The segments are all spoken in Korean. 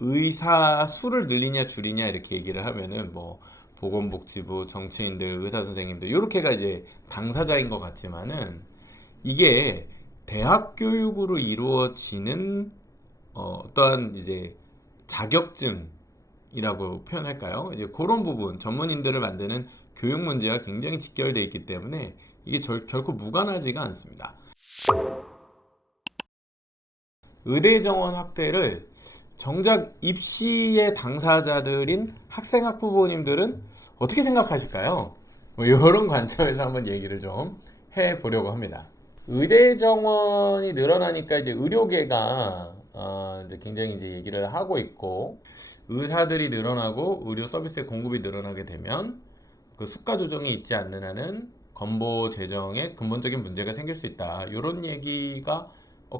의사 수를 늘리냐 줄이냐 이렇게 얘기를 하면은 뭐 보건복지부, 정치인들, 의사 선생님들 요렇게가 이제 당사자인 것 같지만은 이게 대학 교육으로 이루어지는 어떠한 이제 자격증이라고 표현할까요? 이제 그런 부분 전문인들을 만드는 교육 문제와 굉장히 직결되어 있기 때문에 이게 결코 무관하지가 않습니다. 의대 정원 확대를 정작 입시의 당사자들인 학생 학부모님들은 어떻게 생각하실까요? 뭐 이런 관점에서 한번 얘기를 좀 해보려고 합니다. 의대 정원이 늘어나니까 이제 의료계가 이제 굉장히 이제 얘기를 하고 있고, 의사들이 늘어나고 의료 서비스의 공급이 늘어나게 되면 그 수가 조정이 있지 않는 한은 건보 재정에 근본적인 문제가 생길 수 있다. 이런 얘기가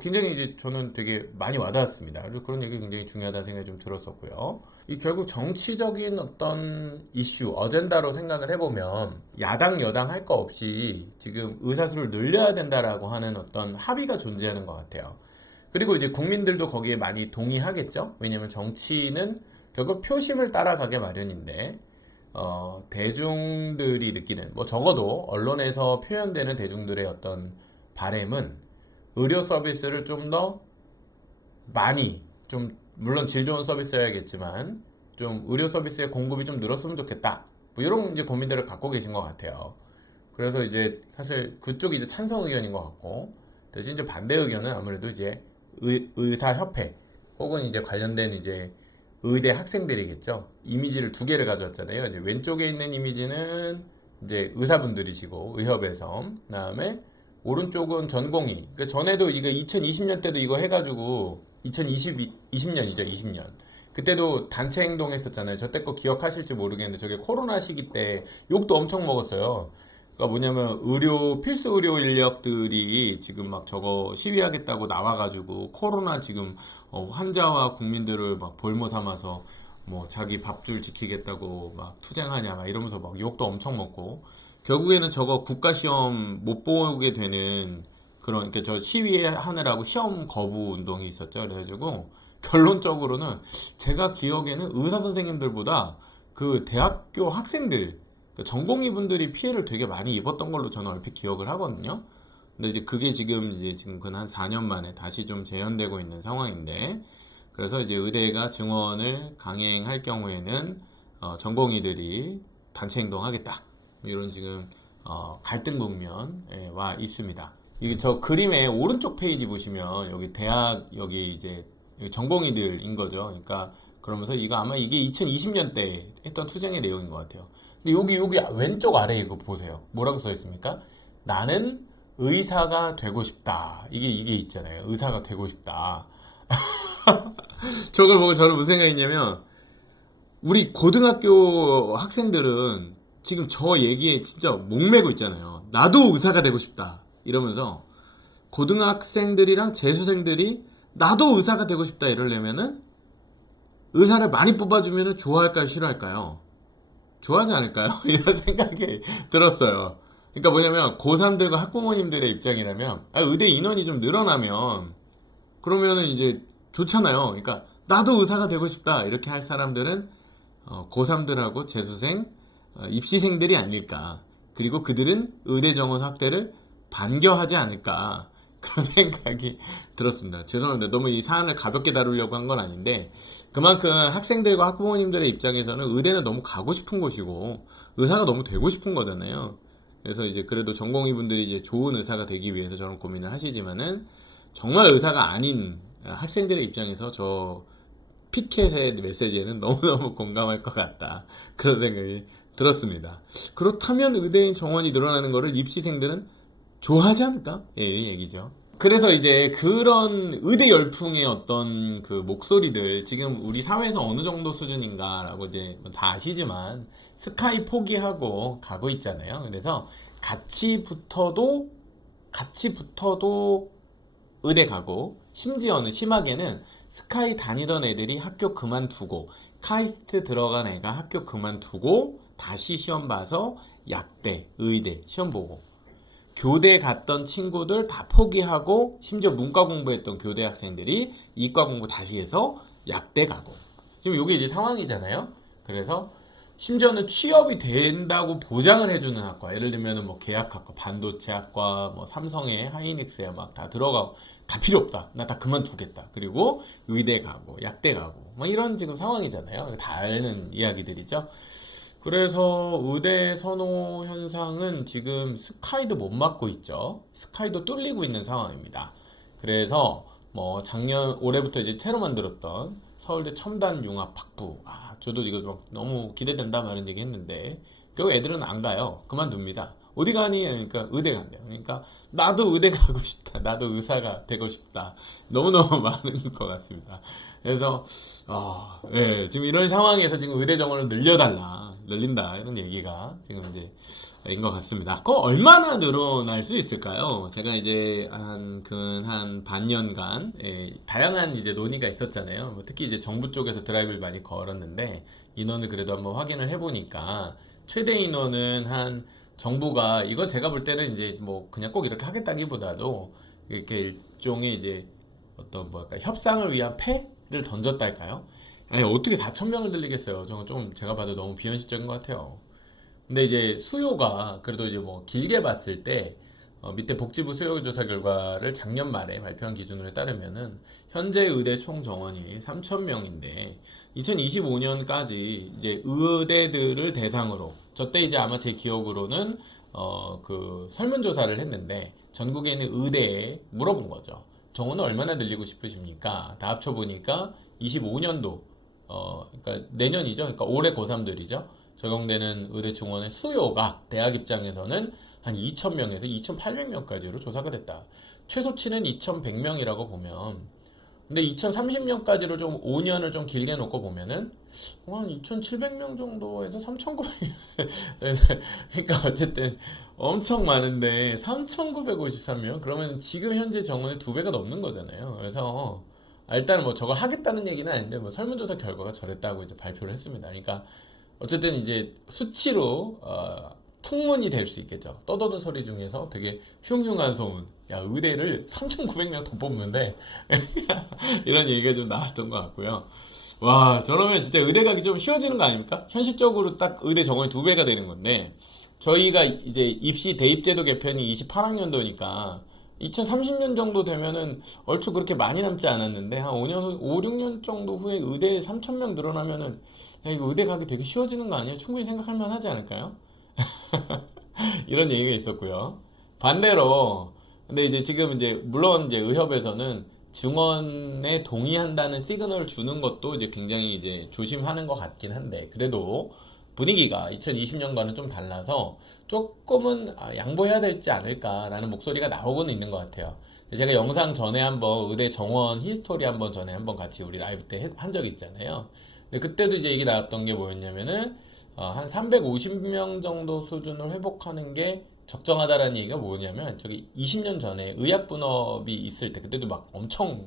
굉장히 이제 저는 되게 많이 와닿았습니다. 그래서 그런 얘기 굉장히 중요하다는 생각이 좀 들었었고요. 이 결국 정치적인 어떤 이슈, 어젠다로 생각을 해보면 야당, 여당 할 거 없이 지금 의사 수를 늘려야 된다라고 하는 어떤 합의가 존재하는 것 같아요. 그리고 이제 국민들도 거기에 많이 동의하겠죠. 왜냐면 정치는 결국 표심을 따라가게 마련인데 대중들이 느끼는, 뭐 적어도 언론에서 표현되는 대중들의 어떤 바램은 의료 서비스를 좀 더 많이, 좀 물론 질 좋은 서비스여야겠지만 좀 의료 서비스의 공급이 좀 늘었으면 좋겠다. 뭐 이런 이제 고민들을 갖고 계신 것 같아요. 그래서 이제 사실 그쪽이 이제 찬성 의견인 것 같고, 대신 이제 반대 의견은 아무래도 이제 의사협회 혹은 이제 관련된 이제 의대 학생들이겠죠. 이미지를 두 개를 가져왔잖아요. 이제 왼쪽에 있는 이미지는 이제 의사분들이시고 의협에서, 그다음에 오른쪽은 전공의. 그 전에도 이거 2020년 때도 이거 해가지고 2020년이죠, 20년. 그때도 단체 행동했었잖아요. 저 때 거 기억하실지 모르겠는데 저게 코로나 시기 때 욕도 엄청 먹었어요. 그러니까 뭐냐면 필수 의료 인력들이 지금 막 저거 시위하겠다고 나와가지고 코로나 지금 환자와 국민들을 막 볼모 삼아서 뭐 자기 밥줄 지키겠다고 막 투쟁하냐 막 이러면서 막 욕도 엄청 먹고, 결국에는 저거 국가시험 못 보게 되는 그런, 그러니까 저 시위하느라고 시험 거부 운동이 있었죠. 그래가지고 결론적으로는 제가 기억에는 의사 선생님들보다 그 대학교 학생들, 그 전공의 분들이 피해를 되게 많이 입었던 걸로 저는 얼핏 기억을 하거든요. 근데 이제 그게 지금 한 4년 만에 다시 좀 재현되고 있는 상황인데, 그래서 이제 의대가 증원을 강행할 경우에는 전공의들이 단체 행동하겠다. 이런 지금 갈등 국면에 와 있습니다. 이게 저 그림의 오른쪽 페이지 보시면 여기 대학, 여기 이제 전공의들인 거죠. 그러니까 그러면서 이거 아마 이게 2020년 때 했던 투쟁의 내용인 것 같아요. 근데 여기 왼쪽 아래 이거 보세요. 뭐라고 써 있습니까? 나는 의사가 되고 싶다. 이게 있잖아요. 의사가 되고 싶다. 저걸 보고 저는 무슨 생각이냐면, 우리 고등학교 학생들은 지금 저 얘기에 진짜 목매고 있잖아요. 나도 의사가 되고 싶다 이러면서, 고등학생들이랑 재수생들이 나도 의사가 되고 싶다 이러려면은 의사를 많이 뽑아주면은 좋아할까요, 싫어할까요? 좋아하지 않을까요? 이런 생각이 들었어요. 그러니까 뭐냐면 고3들과 학부모님들의 입장이라면, 의대 인원이 좀 늘어나면 그러면은 이제 좋잖아요. 그러니까 나도 의사가 되고 싶다 이렇게 할 사람들은 고3들하고 재수생, 입시생들이 아닐까. 그리고 그들은 의대 정원 확대를 반겨하지 않을까. 그런 생각이 들었습니다. 죄송합니다. 너무 이 사안을 가볍게 다루려고 한 건 아닌데, 그만큼 학생들과 학부모님들의 입장에서는 의대는 너무 가고 싶은 곳이고 의사가 너무 되고 싶은 거잖아요. 그래서 이제 그래도 전공의 분들이 이제 좋은 의사가 되기 위해서 저런 고민을 하시지만은, 정말 의사가 아닌 학생들의 입장에서 저 피켓의 메시지에는 너무너무 공감할 것 같다. 그런 생각이 들었습니다. 그렇다면 의대인 정원이 늘어나는 거를 입시생들은 좋아하지 않을까? 예, 이 얘기죠. 그래서 이제 그런 의대 열풍의 어떤 그 목소리들, 지금 우리 사회에서 어느 정도 수준인가라고 이제 다 아시지만 스카이 포기하고 가고 있잖아요. 그래서 같이 붙어도 의대 가고, 심지어는 심하게는 스카이 다니던 애들이 학교 그만두고, 카이스트 들어간 애가 학교 그만두고 다시 시험 봐서 약대, 의대 시험 보고, 교대 갔던 친구들 다 포기하고, 심지어 문과 공부했던 교대 학생들이 이과 공부 다시 해서 약대 가고, 지금 이게 이제 상황이잖아요. 그래서 심지어는 취업이 된다고 보장을 해주는 학과, 예를 들면은 뭐 계약학과, 반도체학과, 뭐 삼성에 하이닉스에 막 다 들어가고 다 필요 없다. 나 다 그만두겠다. 그리고 의대 가고 약대 가고 뭐 이런 지금 상황이잖아요. 다 아는 이야기들이죠. 그래서 의대 선호 현상은 지금 스카이도 못 막고 있죠. 스카이도 뚫리고 있는 상황입니다. 그래서 뭐 작년 올해부터 이제 새로 만들었던 서울대 첨단융합학부, 저도 이거 막 너무 기대된다 말은 얘기 했는데 결국 애들은 안 가요. 그만둡니다. 어디 가니? 그러니까 의대 간대요. 그러니까 나도 의대 가고 싶다. 나도 의사가 되고 싶다. 너무너무 많은 것 같습니다. 그래서 예, 지금 이런 상황에서 지금 의대 정원을 늘린다 이런 얘기가 지금 이제 인 것 같습니다. 그럼 얼마나 늘어날 수 있을까요? 제가 이제 한 반년간 다양한 이제 논의가 있었잖아요. 뭐 특히 이제 정부 쪽에서 드라이브를 많이 걸었는데 인원을 그래도 한번 확인을 해보니까 최대 인원은 한 정부가 이거 제가 볼 때는 이제 뭐 그냥 꼭 이렇게 하겠다기보다도 이렇게 일종의 이제 어떤 뭐랄까 협상을 위한 패를 던졌달까요? 아니 어떻게 4천 명을 늘리겠어요? 저는 좀 제가 봐도 너무 비현실적인 것 같아요. 근데 이제 수요가 그래도 이제 뭐 길게 봤을 때 밑에 복지부 수요조사 결과를 작년 말에 발표한 기준으로 따르면은 현재 의대 총 정원이 3,000명인데 2025년까지 이제 의대들을 대상으로 저때 이제 아마 제 기억으로는 그 설문조사를 했는데 전국에 있는 의대에 물어본 거죠. 정원을 얼마나 늘리고 싶으십니까? 다 합쳐보니까 25년도 그러니까 내년이죠. 그러니까 올해 고3들이죠. 적용되는 의대 증원의 수요가 대학 입장에서는 한 2,000명에서 2,800명까지로 조사가 됐다. 최소치는 2,100명이라고 보면, 근데 2,030명까지로 좀 5년을 좀 길게 놓고 보면은 한 2,700명 정도에서 3,900명. 그러니까 어쨌든 엄청 많은데 3,953명? 그러면 지금 현재 정원의 2배가 넘는 거잖아요. 그래서 일단 뭐 저걸 하겠다는 얘기는 아닌데 뭐 설문조사 결과가 저랬다고 이제 발표를 했습니다. 그러니까 어쨌든 이제 수치로 풍문이 될 수 있겠죠. 떠도는 소리 중에서 되게 흉흉한 소문. 야, 의대를 3,900명 더 뽑는데 이런 얘기가 좀 나왔던 것 같고요. 와, 저러면 진짜 의대 가기 좀 쉬워지는 거 아닙니까? 현실적으로 딱 의대 정원이 2배가 되는 건데 저희가 이제 입시 대입제도 개편이 28학년도니까 2030년 정도 되면은 얼추 그렇게 많이 남지 않았는데 한 5년, 5, 6년 정도 후에 의대에 3,000명 늘어나면은 야, 이거 의대 가기 되게 쉬워지는 거 아니야? 충분히 생각할 만 하지 않을까요? 이런 얘기가 있었고요. 반대로 근데 이제 지금 이제 물론 이제 의협에서는 증원에 동의한다는 시그널을 주는 것도 이제 굉장히 이제 조심하는 것 같긴 한데 그래도 분위기가 2020년과는 좀 달라서 조금은 양보해야 되지 않을까라는 목소리가 나오고는 있는 것 같아요. 제가 영상 전에 한번 의대 정원 히스토리 한번 전에 한번 같이 우리 라이브 때 한 적이 있잖아요. 근데 그때도 이제 얘기 나왔던 게 뭐였냐면은 한 350명 정도 수준을 회복하는 게 적정하다라는 얘기가 뭐냐면 저기 20년 전에 의학분업이 있을 때 그때도 막 엄청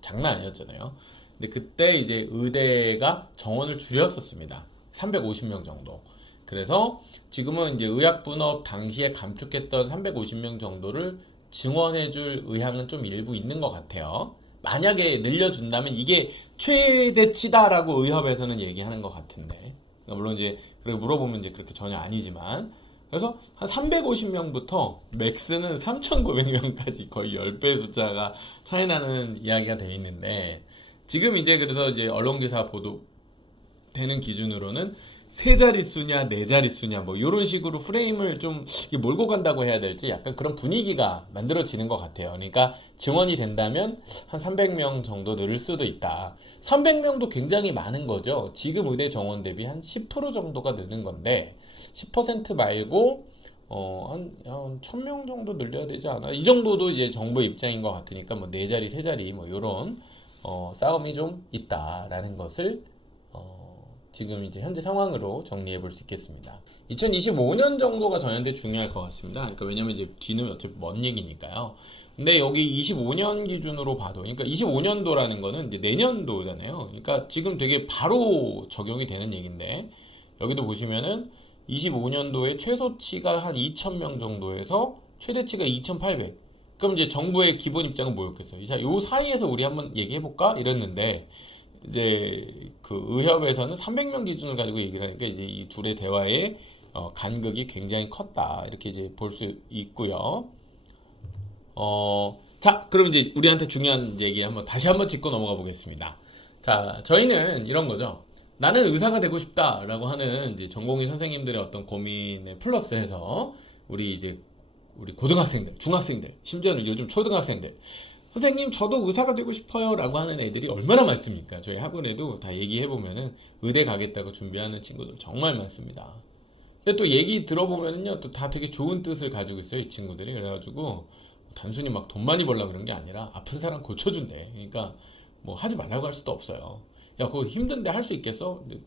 장난 아니었잖아요. 근데 그때 이제 의대가 정원을 줄였었습니다. 350명 정도. 그래서 지금은 이제 의학분업 당시에 감축했던 350명 정도를 증원해줄 의향은 좀 일부 있는 것 같아요. 만약에 늘려준다면 이게 최대치다라고 의협에서는 얘기하는 것 같은데. 물론 이제 그렇게 물어보면 이제 그렇게 전혀 아니지만. 그래서 한 350명부터 맥스는 3,900명까지 거의 10배 숫자가 차이 나는 이야기가 돼 있는데 지금 이제 그래서 이제 언론기사 보도 되는 기준으로는 세 자릿수냐 네 자릿수냐 뭐 이런 식으로 프레임을 좀 몰고 간다고 해야 될지 약간 그런 분위기가 만들어지는 것 같아요. 그러니까 증원이 된다면 한 300명 정도 늘 수도 있다. 300명도 굉장히 많은 거죠. 지금 의대 정원 대비 한 10% 정도가 느는 건데 10% 말고 한 1,000명 정도 늘려야 되지 않아? 이 정도도 이제 정부 입장인 것 같으니까 뭐 네 자리 세 자리 뭐 이런 싸움이 좀 있다라는 것을 지금 이제 현재 상황으로 정리해 볼 수 있겠습니다. 2025년 정도가 저희한테 중요할 것 같습니다. 그러니까 왜냐면 이제 뒤는 어차피 먼 얘기니까요. 근데 여기 25년 기준으로 봐도, 그러니까 25년도라는 거는 이제 내년도잖아요. 그러니까 지금 되게 바로 적용이 되는 얘기인데, 여기도 보시면은 25년도에 최소치가 한 2,000명 정도에서 최대치가 2,800. 그럼 이제 정부의 기본 입장은 뭐였겠어요? 자, 요 사이에서 우리 한번 얘기해 볼까? 이랬는데, 이제 그 의협에서는 300명 기준을 가지고 얘기를 하니까 이제 이 둘의 대화의 간극이 굉장히 컸다. 이렇게 이제 볼 수 있고요. 자, 그럼 이제 우리한테 중요한 얘기 다시 한번 짚고 넘어가 보겠습니다. 자, 저희는 이런 거죠. 나는 의사가 되고 싶다라고 하는 이제 전공의 선생님들의 어떤 고민에 플러스해서 우리 고등학생들, 중학생들, 심지어는 요즘 초등학생들, 선생님 저도 의사가 되고 싶어요 라고 하는 애들이 얼마나 많습니까? 저희 학원에도 다 얘기해보면은 의대 가겠다고 준비하는 친구들 정말 많습니다. 근데 또 얘기 들어보면은요, 또 다 되게 좋은 뜻을 가지고 있어요, 이 친구들이. 그래가지고 단순히 막 돈 많이 벌려고 그런 게 아니라 아픈 사람 고쳐준대. 그러니까 뭐 하지 말라고 할 수도 없어요. 야, 그거 힘든데 할 수 있겠어? 근데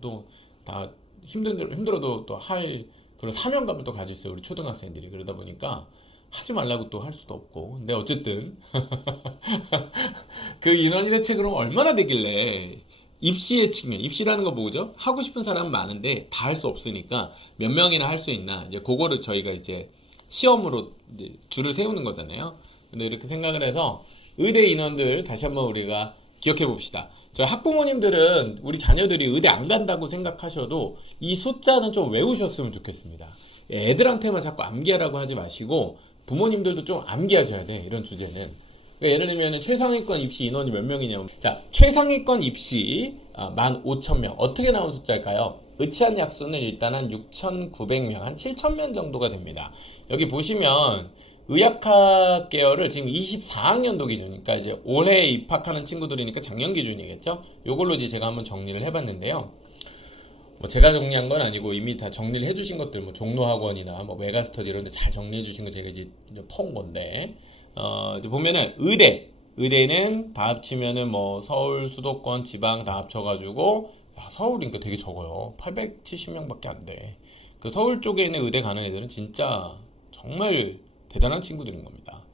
또 다 힘들어도 또 할 그런 사명감을 또 가지고 있어요, 우리 초등학생들이. 그러다 보니까 하지 말라고 또 할 수도 없고. 근데 어쨌든 그 인원이 대체 그럼 얼마나 되길래 입시의 측면, 입시라는 거 뭐죠? 하고 싶은 사람은 많은데 다 할 수 없으니까 몇 명이나 할 수 있나? 이제 그거를 저희가 이제 시험으로 이제 줄을 세우는 거잖아요. 근데 이렇게 생각을 해서 의대 인원들 다시 한번 우리가 기억해 봅시다. 저희 학부모님들은 우리 자녀들이 의대 안 간다고 생각하셔도 이 숫자는 좀 외우셨으면 좋겠습니다. 애들한테만 자꾸 암기하라고 하지 마시고 부모님들도 좀 암기하셔야 돼, 이런 주제는. 그러니까 예를 들면 최상위권 입시 인원이 몇 명이냐면, 자, 최상위권 입시 15,000명 어떻게 나온 숫자일까요? 의치한 약수는 일단 한 6,900명, 한 7,000명 정도가 됩니다. 여기 보시면 의학학 계열을 지금 24학년도 기준, 그러니까 이제 올해 입학하는 친구들이니까 작년 기준이겠죠? 요걸로 이제 제가 한번 정리를 해봤는데요. 뭐 제가 정리한 건 아니고 이미 다 정리를 해주신 것들, 뭐 종로학원이나 뭐 메가스터디 이런 데 잘 정리해주신 거 제가 이제 퍼온 건데, 이제 보면은 의대는 다 합치면은 뭐 서울, 수도권, 지방 다 합쳐가지고, 야, 서울이니까 되게 적어요. 870명밖에 안 돼. 그 서울 쪽에 있는 의대 가는 애들은 진짜 정말 대단한 친구들인 겁니다.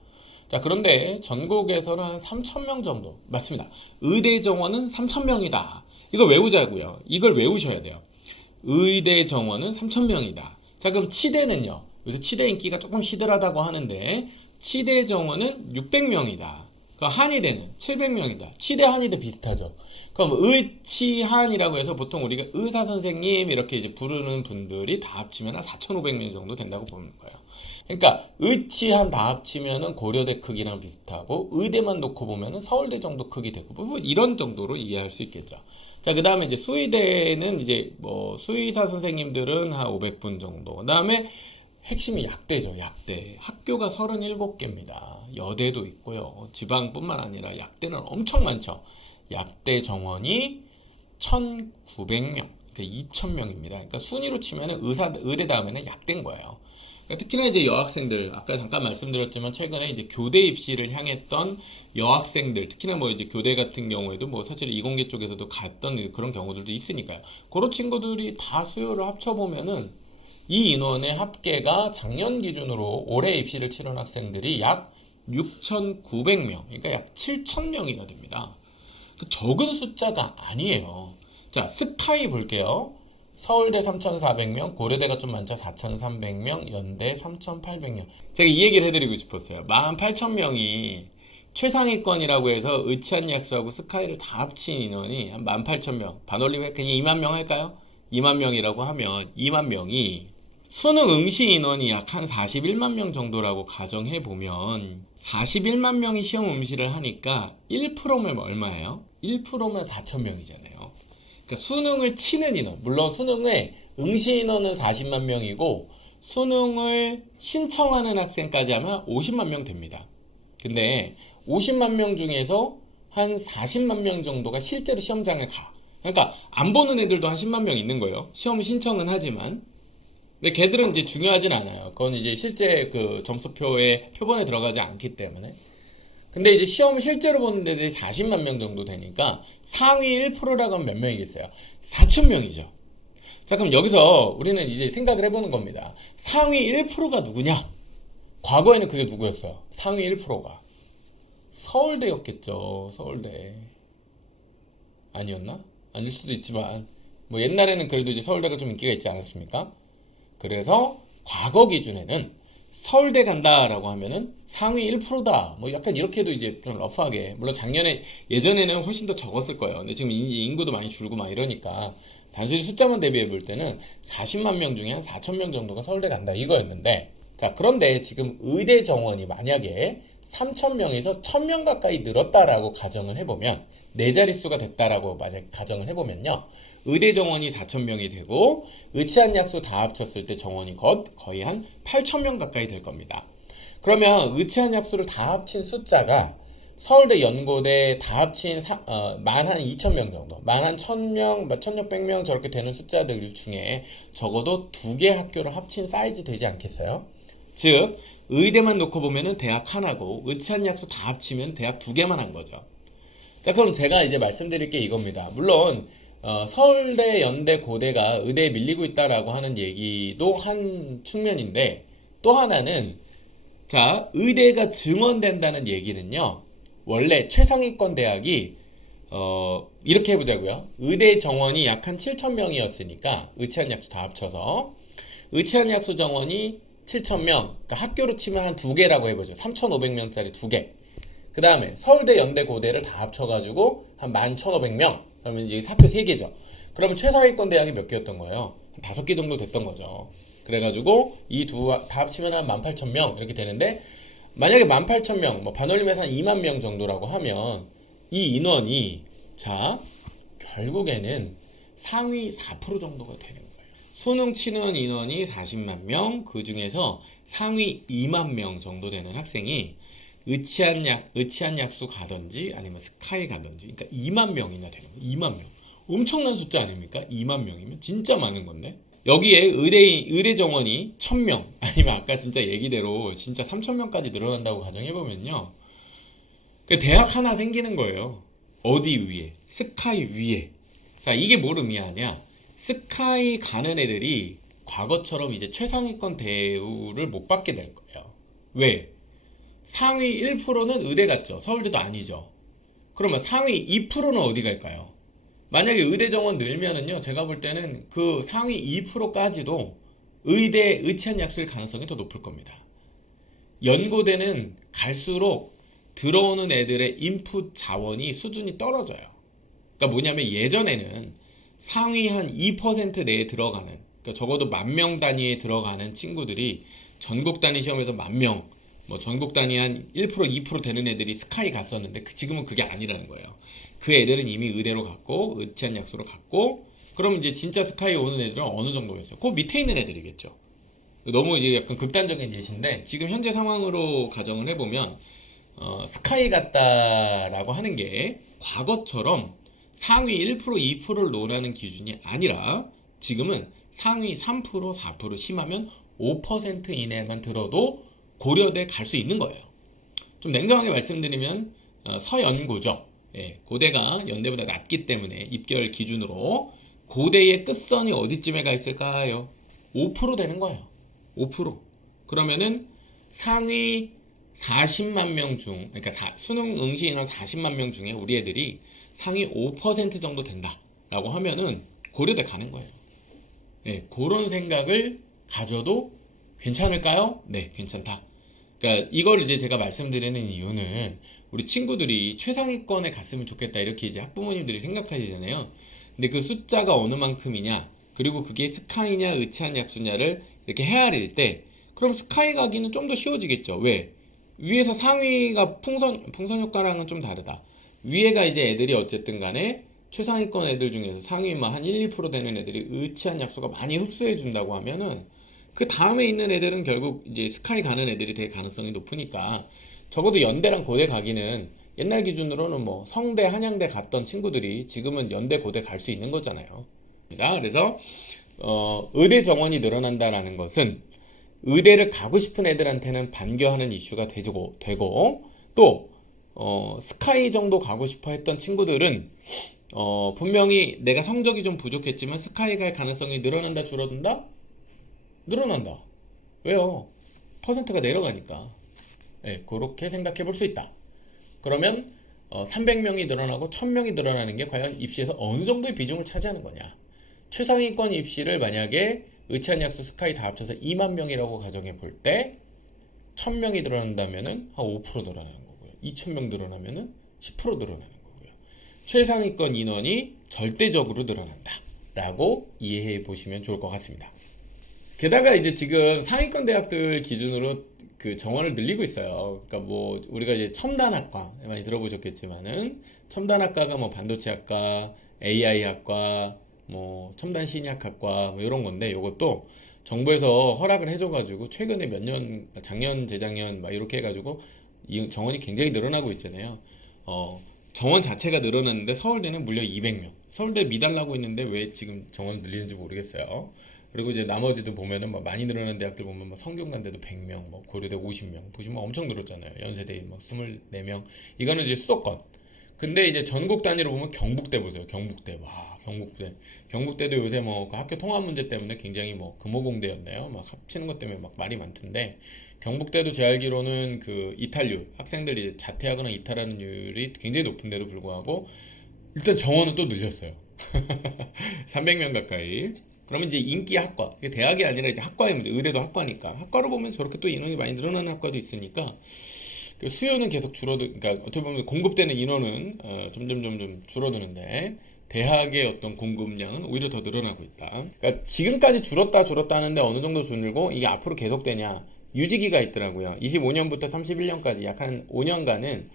자, 그런데 전국에서는 한 3,000명 정도. 맞습니다. 의대 정원은 3,000명이다. 이걸 외우자고요. 이걸 외우셔야 돼요. 의대 정원은 3,000명이다. 자, 그럼 치대는요. 요새 치대 인기가 조금 시들하다고 하는데 치대 정원은 600명이다. 그 한의대는 700명이다. 치대 한의대 비슷하죠. 그럼 의치한이라고 해서 보통 우리가 의사 선생님 이렇게 이제 부르는 분들이 다 합치면 한 4,500명 정도 된다고 보는 거예요. 그러니까 의치한 다 합치면은 고려대 크기랑 비슷하고 의대만 놓고 보면은 서울대 정도 크기 되고 뭐 이런 정도로 이해할 수 있겠죠. 자, 그 다음에 이제 수의대는 이제 뭐 수의사 선생님들은 한 500분 정도. 그 다음에 핵심이 약대죠, 약대. 학교가 37개입니다. 여대도 있고요. 지방뿐만 아니라 약대는 엄청 많죠. 약대 정원이 1,900명, 그러니까 2,000명입니다. 그러니까 순위로 치면은 의대 다음에는 약대인 거예요. 그러니까 특히나 이제 여학생들, 아까 잠깐 말씀드렸지만 최근에 이제 교대 입시를 향했던 여학생들, 특히나 뭐 이제 교대 같은 경우에도 뭐 사실 이공계 쪽에서도 갔던 그런 경우들도 있으니까요. 그런 친구들이 다 수요를 합쳐보면은 이 인원의 합계가 작년 기준으로 올해 입시를 치른 학생들이 약 6,900명, 그러니까 약 7,000명이나 됩니다. 그 적은 숫자가 아니에요. 자, 스카이 볼게요. 서울대 3,400명, 고려대가 좀 많죠. 4,300명, 연대 3,800명. 제가 이 얘기를 해드리고 싶었어요. 48,000명이 최상위권이라고 해서 의치한 약수하고 스카이를 다 합친 인원이 한 18,000명. 반올림 그냥 2만 명 할까요? 2만 명이라고 하면 2만 명이 수능 응시 인원이 약 한 41만 명 정도라고 가정해보면 41만 명이 시험 응시를 하니까 1%면 얼마예요? 1%면 4,000명이잖아요. 그러니까 수능을 치는 인원, 물론 수능의 응시 인원은 40만 명이고 수능을 신청하는 학생까지 하면 50만 명 됩니다. 근데 50만 명 중에서 한 40만 명 정도가 실제로 시험장에 가. 그러니까 안 보는 애들도 한 10만 명 있는 거예요. 시험 신청은 하지만. 근데 걔들은 이제 중요하진 않아요. 그건 이제 실제 그 점수표에 표본에 들어가지 않기 때문에. 근데 이제 시험 실제로 보는 애들이 40만 명 정도 되니까 상위 1%라고 하면 몇 명이겠어요? 4,000명이죠. 자, 그럼 여기서 우리는 이제 생각을 해보는 겁니다. 상위 1%가 누구냐? 과거에는 그게 누구였어요? 상위 1%가 서울대였겠죠. 서울대 아니었나? 아닐 수도 있지만 뭐 옛날에는 그래도 이제 서울대가 좀 인기가 있지 않았습니까? 그래서 과거 기준에는 서울대 간다라고 하면은 상위 1%다. 뭐 약간 이렇게도 이제 좀 러프하게. 물론 예전에는 훨씬 더 적었을 거예요. 근데 지금 인구도 많이 줄고 막 이러니까 단순히 숫자만 대비해 볼 때는 40만 명 중에 한 4천 명 정도가 서울대 간다 이거였는데, 자, 그런데 지금 의대 정원이 만약에 3천 명에서 1,000명 가까이 늘었다라고 가정을 해보면, 네 자릿수가 됐다라고 만약에 가정을 해보면요, 의대 정원이 4천 명이 되고 의치한 약수 다 합쳤을 때 정원이 거의 한 8천 명 가까이 될 겁니다. 그러면 의치한 약수를 다 합친 숫자가 서울대 연고대 다 합친 만 한 2천 명 정도, 만 한 1,000명, 1,600명 저렇게 되는 숫자들 중에 적어도 두 개 학교를 합친 사이즈 되지 않겠어요? 즉 의대만 놓고 보면은 대학 하나고 의치한 약수 다 합치면 대학 두 개만 한 거죠. 자, 그럼 제가 이제 말씀드릴 게 이겁니다. 물론 서울대, 연대, 고대가 의대에 밀리고 있다라고 하는 얘기도 한 측면인데, 또 하나는, 자, 의대가 증원된다는 얘기는요, 원래 최상위권 대학이 이렇게 해보자고요. 의대 정원이 약 한 7,000명이었으니까 의치한 약수 다 합쳐서 의치한 약수 정원이 7,000명, 그러니까 학교로 치면 한 두 개라고 해보죠. 3,500명짜리 두 개. 그 다음에 서울대, 연대, 고대를 다 합쳐가지고 한 11,500명. 그러면 이제 학교 3개죠. 그러면 최상위권 대학이 몇 개였던 거예요? 한 5개 정도 됐던 거죠. 그래가지고 이 다 합치면 한 18,000명 이렇게 되는데, 만약에 18,000명, 뭐 반올림에서 한 2만 명 정도라고 하면 이 인원이, 자, 결국에는 상위 4% 정도가 되는 거예요. 수능 치는 인원이 40만 명, 그 중에서 상위 2만 명 정도 되는 학생이 의치한 약수 가든지 아니면 스카이 가든지, 그러니까 2만 명이나 되는 거예요. 2만 명. 엄청난 숫자 아닙니까? 2만 명이면 진짜 많은 건데. 여기에 의대 정원이 1,000명, 아니면 아까 진짜 얘기대로 진짜 3,000명까지 늘어난다고 가정해보면요, 그 대학 하나 생기는 거예요. 어디 위에? 스카이 위에. 자, 이게 뭘 의미하냐? 스카이 가는 애들이 과거처럼 이제 최상위권 대우를 못 받게 될 거예요. 왜? 상위 1%는 의대 갔죠. 서울대도 아니죠. 그러면 상위 2%는 어디 갈까요? 만약에 의대 정원 늘면은요, 제가 볼 때는 그 상위 2%까지도 의대 의치한 약수일 가능성이 더 높을 겁니다. 연고대는 갈수록 들어오는 애들의 인풋 자원이 수준이 떨어져요. 그러니까 뭐냐면 예전에는 상위 한 2% 내에 들어가는, 그러니까 적어도 10,000명 단위에 들어가는 친구들이 전국 단위 시험에서 10,000명, 뭐 전국 단위 한 1%, 2% 되는 애들이 스카이 갔었는데 지금은 그게 아니라는 거예요. 그 애들은 이미 의대로 갔고 의치한 약수로 갔고, 그럼 이제 진짜 스카이 오는 애들은 어느 정도겠어요? 그 밑에 있는 애들이겠죠. 너무 이제 약간 극단적인 예시인데, 지금 현재 상황으로 가정을 해보면 스카이 갔다라고 하는 게 과거처럼 상위 1%, 2%를 논하는 기준이 아니라 지금은 상위 3%, 4%, 심하면 5% 이내만 들어도 고려대 갈 수 있는 거예요. 좀 냉정하게 말씀드리면 서연고죠. 예, 고대가 연대보다 낮기 때문에 입결 기준으로 고대의 끝선이 어디쯤에 가 있을까요? 5% 되는 거예요. 5%. 그러면은 상위 40만 명 중, 그러니까 수능 응시 인원 40만 명 중에 우리 애들이 상위 5% 정도 된다라고 하면은 고려대 가는 거예요. 네, 그런 생각을 가져도 괜찮을까요? 네, 괜찮다. 그러니까 이걸 이제 제가 말씀드리는 이유는 우리 친구들이 최상위권에 갔으면 좋겠다 이렇게 이제 학부모님들이 생각하시잖아요. 근데 그 숫자가 어느 만큼이냐, 그리고 그게 스카이냐 의치한 약수냐를 이렇게 헤아릴 때, 그럼 스카이 가기는 좀 더 쉬워지겠죠. 왜? 위에서 상위가 풍선 효과랑은 좀 다르다. 위에가 이제 애들이 어쨌든 간에 최상위권 애들 중에서 상위만 한 1, 2% 되는 애들이 의치한 약수가 많이 흡수해 준다고 하면은 그 다음에 있는 애들은 결국 이제 스카이 가는 애들이 될 가능성이 높으니까, 적어도 연대랑 고대 가기는 옛날 기준으로는 뭐 성대, 한양대 갔던 친구들이 지금은 연대, 고대 갈 수 있는 거잖아요. 그래서 의대 정원이 늘어난다라는 것은 의대를 가고 싶은 애들한테는 반겨하는 이슈가 되고, 또 스카이 정도 가고 싶어 했던 친구들은 분명히 내가 성적이 좀 부족했지만 스카이 갈 가능성이 늘어난다, 줄어든다? 늘어난다. 왜요? 퍼센트가 내려가니까. 네, 그렇게 생각해 볼 수 있다. 그러면 300명이 늘어나고 1,000명이 늘어나는 게 과연 입시에서 어느 정도의 비중을 차지하는 거냐? 최상위권 입시를 만약에 의치한 약수 스카이 다 합쳐서 2만 명이라고 가정해 볼 때, 1000명이 늘어난다면은 한 5% 늘어나는 거고요. 2000명 늘어나면은 10% 늘어나는 거고요. 최상위권 인원이 절대적으로 늘어난다라고 이해해 보시면 좋을 것 같습니다. 게다가 이제 지금 상위권 대학들 기준으로 그 정원을 늘리고 있어요. 그러니까 뭐 우리가 이제 첨단학과 많이 들어보셨겠지만은 첨단학과가 뭐 반도체학과, AI학과, 뭐 첨단 신약학과 뭐 이런 건데 요것도 정부에서 허락을 해줘가지고 최근에 몇 년, 작년, 재작년 막 이렇게 해가지고 이 정원이 굉장히 늘어나고 있잖아요. 정원 자체가 늘어났는데 서울대는 무려 200명. 서울대 미달나고 있는데 왜 지금 정원 늘리는지 모르겠어요. 그리고 이제 나머지도 보면은 뭐 많이 늘어난 대학들 보면 뭐 성균관대도 100명, 뭐 고려대 50명 보시면 엄청 늘었잖아요. 연세대 뭐 24명. 이거는 이제 수도권. 근데 이제 전국 단위로 보면 경북대 보세요. 경북대. 와, 경북대. 경북대도 요새 뭐그 학교 통합 문제 때문에 굉장히 뭐 금호공대였나요? 막 합치는 것 때문에 막 말이 많던데 경북대도 제 알기로는 그 이탈률, 학생들이 이제 자퇴하거나 이탈하는 율이 굉장히 높은데도 불구하고 일단 정원은 또 늘렸어요. 300명 가까이. 그러면 이제 인기 학과, 이게 대학이 아니라 이제 학과의 문제, 의대도 학과니까 학과로 보면 저렇게 또 인원이 많이 늘어나는 학과도 있으니까 그 수요는 계속 그러니까 어떻게 보면 공급되는 인원은 점점 줄어드는데 대학의 어떤 공급량은 오히려 더 늘어나고 있다. 그러니까 지금까지 줄었다 하는데 어느 정도 줄고 이게 앞으로 계속되냐 유지기가 있더라고요. 25년부터 31년까지 약 한 5년간은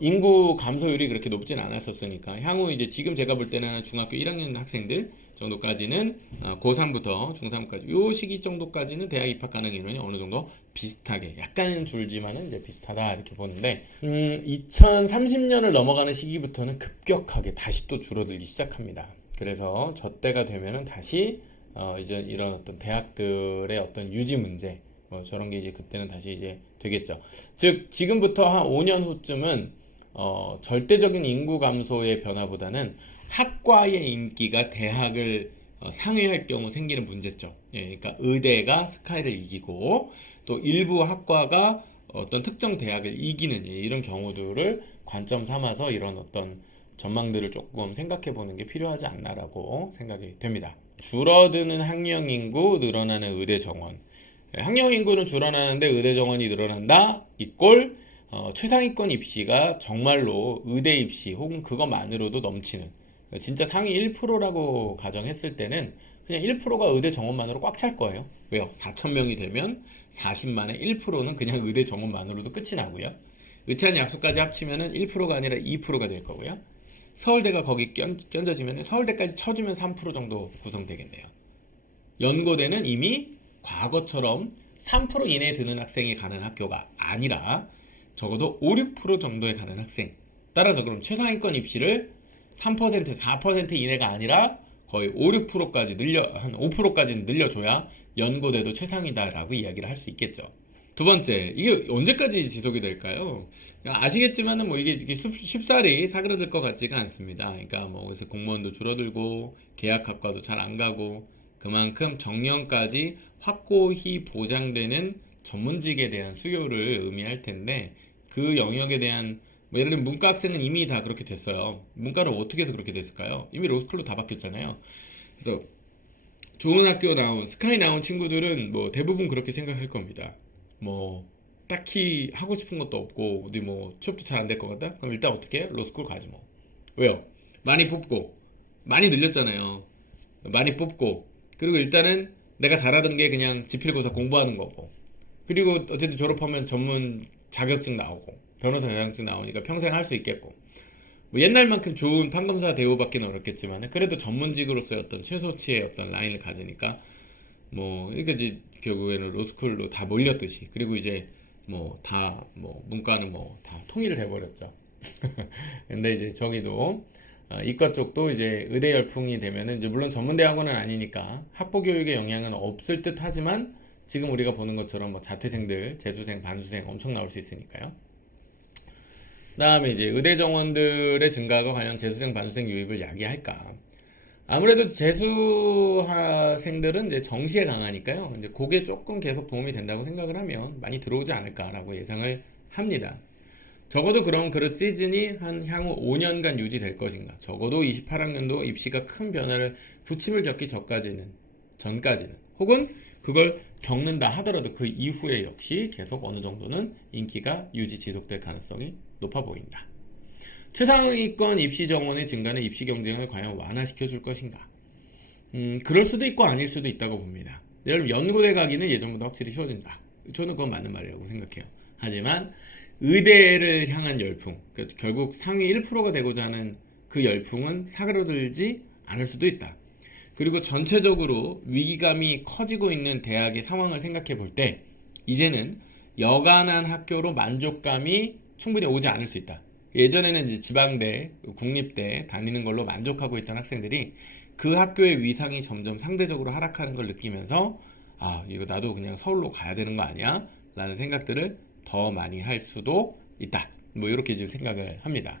인구 감소율이 그렇게 높진 않았었으니까 향후 이제 지금 제가 볼 때는 중학교 1학년 학생들 정도까지는 고3부터 중3까지 요 시기 정도까지는 대학 입학 가능 인원이 어느 정도 비슷하게 약간은 줄지만은 이제 비슷하다 이렇게 보는데 2030년을 넘어가는 시기부터는 급격하게 다시 또 줄어들기 시작합니다. 그래서 저 때가 되면은 다시 이제 이런 어떤 대학들의 어떤 유지 문제 뭐 저런 게 이제 그때는 다시 이제 되겠죠. 즉 지금부터 한 5년 후쯤은 절대적인 인구 감소의 변화보다는 학과의 인기가 대학을 상회할 경우 생기는 문제점. 예, 그러니까 의대가 스카이를 이기고 또 일부 학과가 어떤 특정 대학을 이기는 이런 경우들을 관점 삼아서 이런 어떤 전망들을 조금 생각해 보는 게 필요하지 않나라고 생각이 됩니다. 줄어드는 학령 인구, 늘어나는 의대 정원. 학령 인구는 줄어나는데 의대 정원이 늘어난다. 이꼴 최상위권 입시가 정말로 의대 입시 혹은 그것만으로도 넘치는 진짜 상위 1%라고 가정했을 때는 그냥 1%가 의대 정원만으로 꽉 찰 거예요. 왜요? 4,000명이 되면 40만의 1%는 그냥 의대 정원만으로도 끝이 나고요. 의치한 약수까지 합치면은 1%가 아니라 2%가 될 거고요. 서울대가 거기 껴져지면 서울대까지 쳐주면 3% 정도 구성되겠네요. 연고대는 이미 과거처럼 3% 이내에 드는 학생이 가는 학교가 아니라 적어도 5, 6% 정도에 가는 학생. 따라서 그럼 최상위권 입시를 3%, 4% 이내가 아니라 거의 5, 6%까지 한 5%까지는 늘려줘야 연고대도 최상이다라고 이야기를 할 수 있겠죠. 두 번째, 이게 언제까지 지속이 될까요? 아시겠지만은 뭐 이게 쉽사리 사그라들 것 같지가 않습니다. 그러니까 뭐 그래서 공무원도 줄어들고 계약학과도 잘 안 가고 그만큼 정년까지 확고히 보장되는 전문직에 대한 수요를 의미할 텐데 그 영역에 대한 뭐 예를 들면 문과 학생은 이미 다 그렇게 됐어요. 문과를 어떻게 해서 그렇게 됐을까요? 이미 로스쿨로 다 바뀌었잖아요. 그래서 좋은 학교 나온 스카이 나온 친구들은 뭐 대부분 그렇게 생각할 겁니다. 뭐 딱히 하고 싶은 것도 없고 어디 뭐 취업도 잘 안 될 것 같다? 그럼 일단 어떻게 해? 로스쿨 가지 뭐. 왜요? 많이 뽑고 많이 늘렸잖아요. 많이 뽑고 그리고 일단은 내가 잘하던 게 그냥 지필고사 공부하는 거고 그리고 어쨌든 졸업하면 전문 자격증 나오고 변호사 자격증 나오니까 평생 할 수 있겠고 뭐 옛날만큼 좋은 판검사 대우받기는 어렵겠지만 그래도 전문직으로서의 어떤 최소치의 어떤 라인을 가지니까 뭐 그러니까 이제 결국에는 로스쿨로 다 몰렸듯이 그리고 이제 뭐 다 뭐 문과는 뭐 다 통일을 해버렸죠. 근데 이제 저기도 이과 쪽도 이제 의대 열풍이 되면은 이제 물론 전문대학원은 아니니까 학부 교육의 영향은 없을 듯 하지만 지금 우리가 보는 것처럼 뭐 자퇴생들, 재수생, 반수생 엄청 나올 수 있으니까요. 그다음에 이제 의대 정원들의 증가가 과연 재수생, 반수생 유입을 야기할까? 아무래도 재수생들은 이제 정시에 강하니까요. 이제 그게 조금 계속 도움이 된다고 생각을 하면 많이 들어오지 않을까라고 예상을 합니다. 적어도 그럼 그 시즌이 한 향후 5년간 유지될 것인가? 적어도 28학년도 입시가 큰 변화를 부침을 겪기 전까지는 혹은 그걸 겪는다 하더라도 그 이후에 역시 계속 어느 정도는 인기가 유지 지속될 가능성이 높아 보인다. 최상위권 입시 정원의 증가는 입시 경쟁을 과연 완화시켜 줄 것인가? 그럴 수도 있고 아닐 수도 있다고 봅니다. 예를 들면 연고대 가기는 예전보다 확실히 쉬워진다. 저는 그건 맞는 말이라고 생각해요. 하지만 의대를 향한 열풍, 그러니까 결국 상위 1%가 되고자 하는 그 열풍은 사그러들지 않을 수도 있다. 그리고 전체적으로 위기감이 커지고 있는 대학의 상황을 생각해 볼 때 이제는 여간한 학교로 만족감이 충분히 오지 않을 수 있다. 예전에는 이제 지방대, 국립대 다니는 걸로 만족하고 있던 학생들이 그 학교의 위상이 점점 상대적으로 하락하는 걸 느끼면서 아, 이거 나도 그냥 서울로 가야 되는 거 아니야? 라는 생각들을 더 많이 할 수도 있다. 뭐 이렇게 지금 생각을 합니다.